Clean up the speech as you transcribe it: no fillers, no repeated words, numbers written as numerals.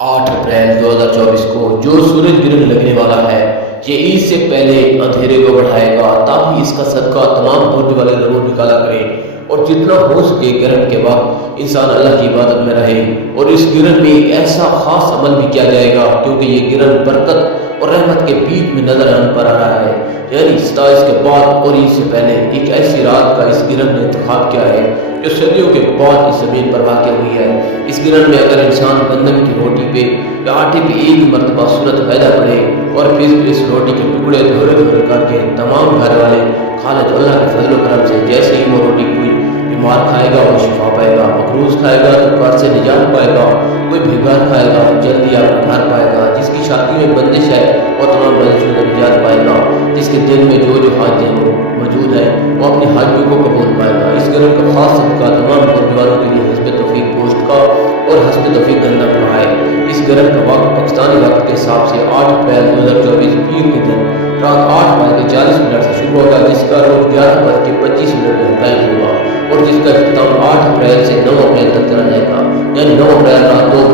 8 अप्रैल 2024 को जो सूरज ग्रहण लगने वाला है, ये ईद से पहले अंधेरे को बढ़ाएगा, ताकि इसका सदका तमाम बुर्ज वाले जरूर निकाला करें और जितना हो सके ग्रहण के वक्त इंसान अल्लाह की इबादत में रहे। और इस ग्रहण में एक ऐसा खास अमल भी किया जाएगा, क्योंकि ये ग्रहण बरकत और रहमत के बीच में नजर आने पर आ रहा है। यानी 27 के बाद और ईद से पहले एक ऐसी रात का इस ग्रहण ने इंतखाब किया है जो सदियों के बाद इस जमीन पर वाक़ हुई है। इस ग्रहण में अगर इंसान गंदम की रोटी पे या आटे पे एक मरतबा सूरत पैदा करे और फिर इस रोटी के टुकड़े धोरे धोरे करके तमाम घर वाले खा ले, तो अल्लाह के फजल करम से जैसे ही वो रोटी कोई बीमार खाएगा वो शिफा पाएगा, मकरूज खाएगा तो घर से निजात पाएगा, कोई बेघर खाएगा जल्दी अपना घर पाएगा, जिसकी शादी में बंदिश है वो तमाम बंदिशों से निजात पाएगा, जिसके दिल में जो हाज मौजूद है वो अपनी हाजियों को कबूल पाएगा। इस ग्रहण का खास सबका तमाम परिवारों के लिए हस्ब तौफीक पोस्ट का और हस्ब तौफीक गंदा का है। इस ग्रहण का वक्त पाकिस्तानी वक्त के हिसाब से 8 अप्रैल 2024 पीर के दिन रात 8:40 से शुरू होगा, जिसका रोज 11:25 पर कायम होगा और जिसका इख्तिताम 8 अप्रैल से 9 अप्रैल तक चला जाएगा। यानी 9 अप्रैल रात 2